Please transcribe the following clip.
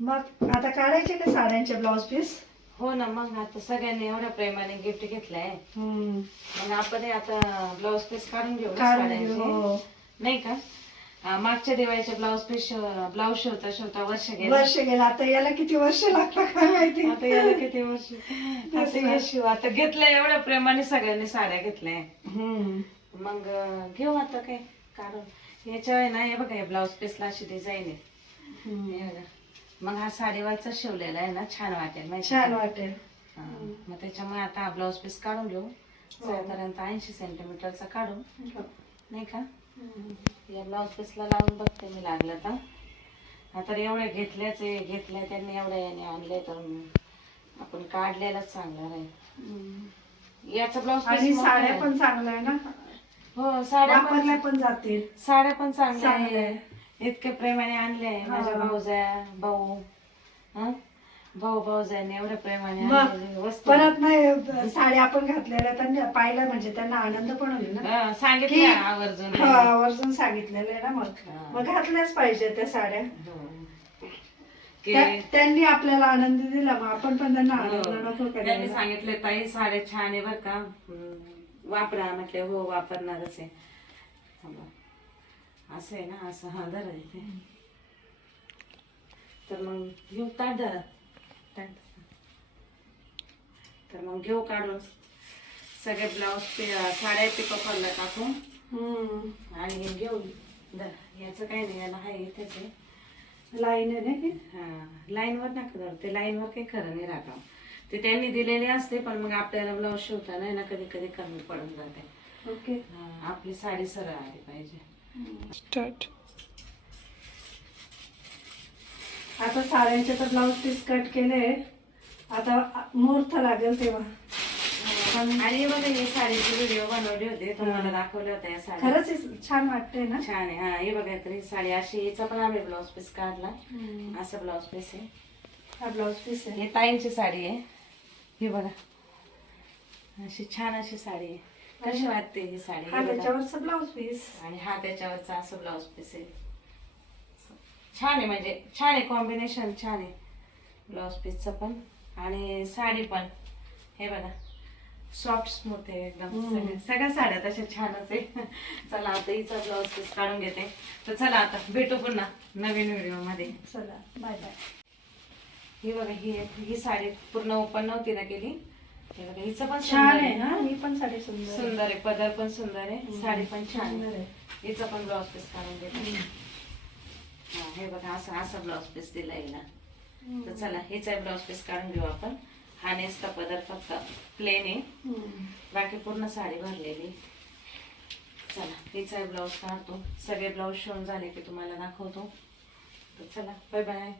मग आता काढायचे का साड्यांचे ब्लाऊज पीस हो ना मग आता सगळ्यांनी एवढ्या प्रेमाने गिफ्ट घेतलंय. मग आपण आता ब्लाऊज पीस काढून घेऊ साड्यांचे. घेऊ, हो. नाही का? मागच्या दिवाळीचे ब्लाऊज पीस ब्लाऊज शिवता शिवता वर्ष गेलं. वर्ष गेलं. आता याला किती वर्ष लागतात काय माहिती? आता याला किती वर्ष? आता शिव आता घेतलंय एवढ्या प्रेमाने सगळ्यांनी साड्या घेतल्या. मग घेऊ आता काय? काढून. याच्या ना हे बघा हे ब्लाऊज पीसला अशी डिझाईन आहे. मग हा साडीवरचा शिवलेला आहे ना छान वाटेल माहिती छान? वाटेल. हा. मग त्याच्यामुळे आता हा ब्लाऊज पीस काढून घेऊ. साधारणतः ऐंशी सेंटीमीटरचा काढू नाही का? या ब्लाऊज पीसला लावून बघते मी लागलं तर. हा तर एवढे घेतल्याच आहे घेतल्या त्यांनी एवढ्या याने आणले तर मग आपण काढलेलाच चांगला आहे. याचा ब्लाऊज आणि साड्या पण चांगल्या आहे ना? हो साड्या पण वापरल्या पण जातील. साड्या पण चांगल्या चांगल्या आहे. इतके प्रेमाने आणले माझ्या. भाऊजा भाऊ हं? भाऊ भाऊजाने एवढ्या प्रेमाने मग आणलेली वस्तू परत नाही साड्या आपण घातलेल्या त्यांनी पाहिलं म्हणजे त्यांना आनंद पण होईल ना हं, सांगितलं आवर्जून हा, आवर्जून सांगितलेलं आहे ना मग हा. मग घातल्याच पाहिजे त्या साड्या हो. की त्या- त्यांनी आपल्याला आनंद दिला मग आपण पण त्यांना आनंद हो. नको त्यांनी करायला सांगितले ताई साड्या छान आहे बर का वापरा म्हटले हो वापरणारच आहे. असं आहे ना असं हा धरा इथे तर मग घेऊ ताट धरा. तर मग घेऊ काढून. सगळे ब्लाऊज ते साड्या पिको फॉलला टाकून. आणि घेऊ याचं काही नाही याला हाय इथेच आहे. लाईन आहे ना ही? हा लाईनवर नका धरू. ते लाईनवर काही खरं नाही राहत ते त्यांनी दिलेले असते पण मग आपल्याला ब्लाऊज शिवताना आहे ना कधी कधी कमी पडून जाते. ओके आपली साडी सरळ आली पाहिजे. स्टार्ट आता साड्यांचे तर ब्लाऊज पीस कट केले. आता मुहूर्त लागेल तेव्हा. आणि बघा ही साडीची व्हिडिओ बनवली होते. तुम्हाला दाखवल्या होत्या या साड्या. खरंच छान वाटते ना? छान आहे. हा हे बघा तर ही साडी अशी हिचा पण आम्ही ब्लाऊज पीस काढला. असं ब्लाऊज पीस आहे. हा ब्लाऊज पीस आहे. हे ताईंची साडी आहे. ही बघा. अशी छान अशी साडी आहे. कशी वाटते ही साडी? हा. त्याच्यावरचा ब्लाऊज पीस आणि हा त्याच्यावरचा असं ब्लाऊज पीस आहे. छान आहे म्हणजे छान आहे कॉम्बिनेशन छान आहे. ब्लाऊज पीसचं पण. आणि साडी पण. हे बघा. सॉफ्ट स्मूथ आहे एकदम. सगळ्या साड्या तशा छानच आहे. चला आता हिचा ब्लाऊज पीस काढून घेते. तर चला आता भेटू पुन्हा नवीन व्हिडिओमध्ये चला बाय बाय ही बघा ही ही साडी पूर्ण ओपन नव्हती ना केली. हिचं पण छान आहे. हा ही पण साडी सुंदर आहे. सुंदर आहे. पदर पण सुंदर आहे. साडी पण छान सुंदर आहे. आहे हिचं पण ब्लाऊज पीस काढून घेते हा हे बघा असं असं ब्लाऊज पीस दिला हिला तर चला हिचा ब्लाऊज पीस काढून घेऊ आपण. हा नेसता पदर फक्त. प्लेन आहे. हम्म. बाकी पूर्ण साडी भरलेली चला हिचा ब्लाऊज काढतो. सगळे ब्लाऊज शिवून झाले की तुम्हाला दाखवतो. तर चला बाय बाय